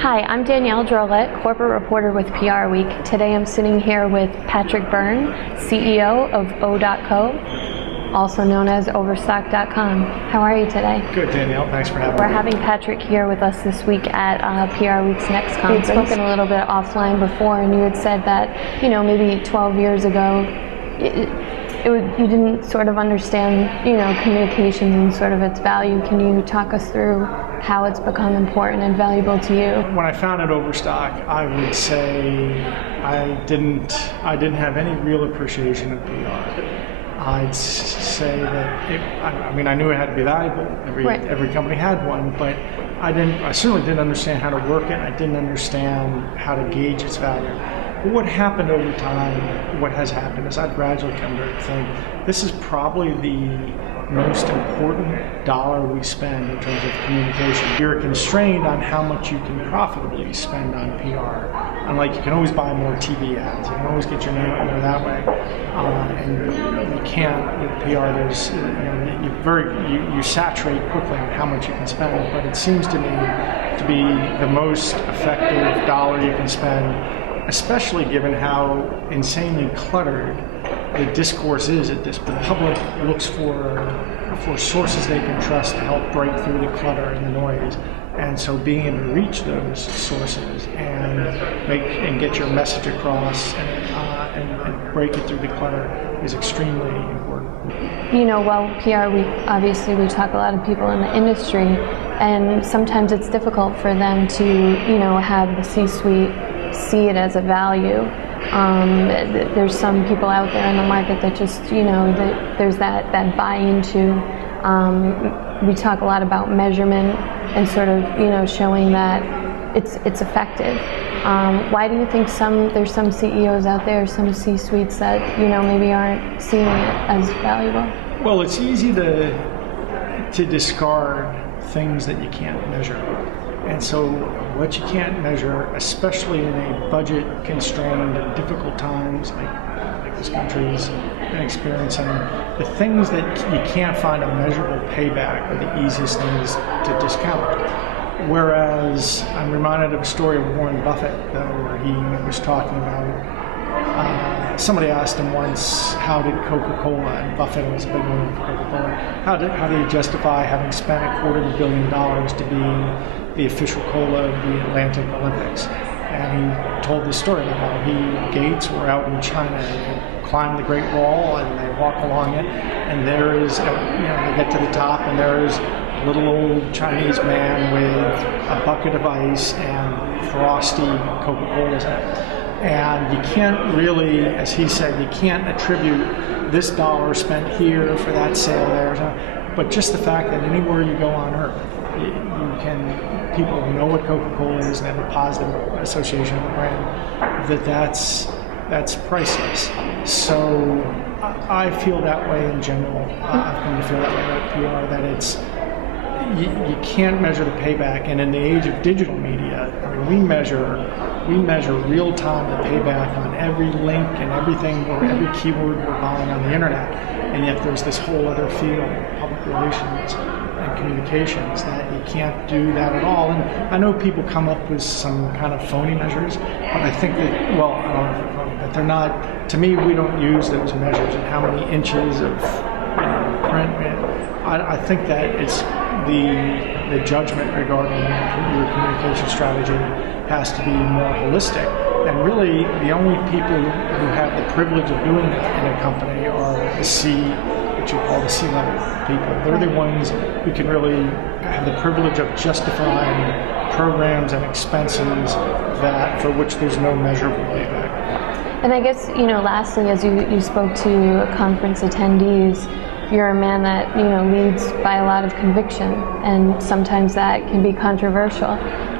Hi, I'm Danielle Drolet, corporate reporter with PR Week. Today I'm sitting here with Patrick Byrne, CEO of O.co, also known as Overstock.com. How are you today? Good, Danielle. Thanks for having me. We're having Patrick here with us this week at PR Week's next conference. We had spoken a little bit offline before, and you had said that, maybe 12 years ago, you didn't sort of understand, communications and sort of its value. Can you talk us through how it's become important and valuable to you? When I founded Overstock, I would say I didn't have any real appreciation of PR. I'd say that I knew it had to be valuable. Every company had one, but I certainly didn't understand how to work it. I didn't understand how to gauge its value. But what happened over time, what has happened is I've gradually come to think this is probably the most important dollar we spend in terms of communication. You're constrained on how much you can profitably spend on PR. Unlike you can always buy more TV ads, you can always get your name out there that way, and you can't with PR. There's you saturate quickly on how much you can spend. But it seems to me to be the most effective dollar you can spend, especially given how insanely cluttered the discourse is at this point. The public looks for sources they can trust to help break through the clutter and the noise. And so being able to reach those sources and get your message across and break it through the clutter is extremely important. PR Week, obviously we talk a lot of people in the industry, and sometimes it's difficult for them to, have the C-suite see it as a value. There's some people out there in the market that just, there's that buy into. We talk a lot about measurement and sort of, showing that it's effective. Why do you think there's some CEOs out there, some C-suites that, maybe aren't seeing it as valuable? Well, it's easy to discard things that you can't measure. And so what you can't measure, especially in a budget-constrained and difficult times like this country's been experiencing, the things that you can't find a measurable payback are the easiest things to discount. Whereas I'm reminded of a story of Warren Buffett, though, where he was talking about, somebody asked him once, how did Coca-Cola, and Buffett was a big one for Coca-Cola, how do you justify having spent $250 million to be the official cola of the Atlantic Olympics? And he told this story about how he and Gates were out in China and climbed the Great Wall and they walk along it, and there is, they get to the top and there is a little old Chinese man with a bucket of ice and frosty Coca-Colas in it. And you can't really, as he said, you can't attribute this dollar spent here for that sale there, but just the fact that anywhere you go on Earth, people who know what Coca-Cola is and have a positive association with the brand, that's priceless. So I feel that way in general. I've come to feel that way about PR, that you can't measure the payback. And in the age of digital media, we measure real time the payback on every link and everything, or every keyword we're buying on the internet. And yet there's this whole other field, public relations and communications, that you can't do that at all. And I know people come up with some kind of phony measures, but I think that, well, I don't know if they're phony, but they're not, to me, we don't use those measures and how many inches of print. I think that it's the judgment regarding your communication strategy has to be more holistic. And really, the only people who have the privilege of doing that in a company are what you call the C-level people. They're the ones who can really have the privilege of justifying programs and expenses for which there's no measurable payback. And I guess, lastly, as you spoke to conference attendees, you're a man that, leads by a lot of conviction, and sometimes that can be controversial.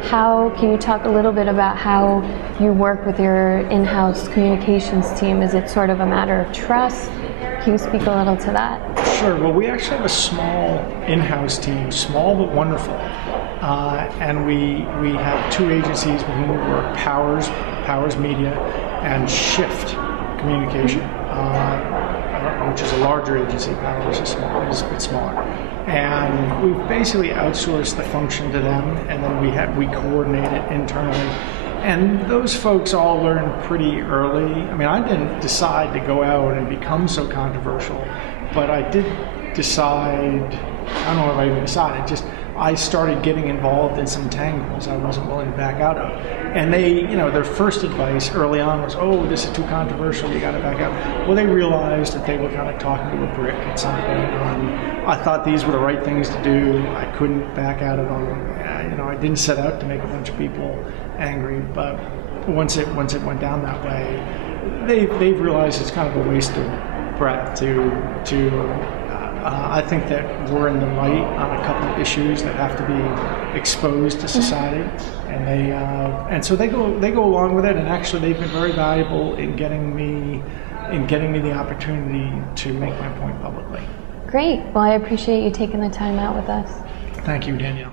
Can you talk a little bit about how you work with your in-house communications team? Is it sort of a matter of trust? Can you speak a little to that? Sure. Well, we actually have a small in-house team, small but wonderful. And we have two agencies with whom we work, Powers Media and Shift Communication, which is a larger agency. Powers is a bit smaller. and we've basically outsourced the function to them, and then we coordinate it internally. And those folks all learned pretty early. I mean, I didn't decide to go out and become so controversial, but I did decide, I don't know if I even decided, I started getting involved in some tangles I wasn't willing to back out of. And they, their first advice early on was, oh, this is too controversial, you got to back out. Well, they realized that they were kind of talking to a brick at some point. I thought these were the right things to do. I couldn't back out of them. I didn't set out to make a bunch of people angry, but once it went down that way, they've realized it's kind of a waste of breath to I think that we're in the right on a couple of issues that have to be exposed to society, and so they go along with it. And actually, they've been very valuable in getting me the opportunity to make my point publicly. Great. Well, I appreciate you taking the time out with us. Thank you, Danielle.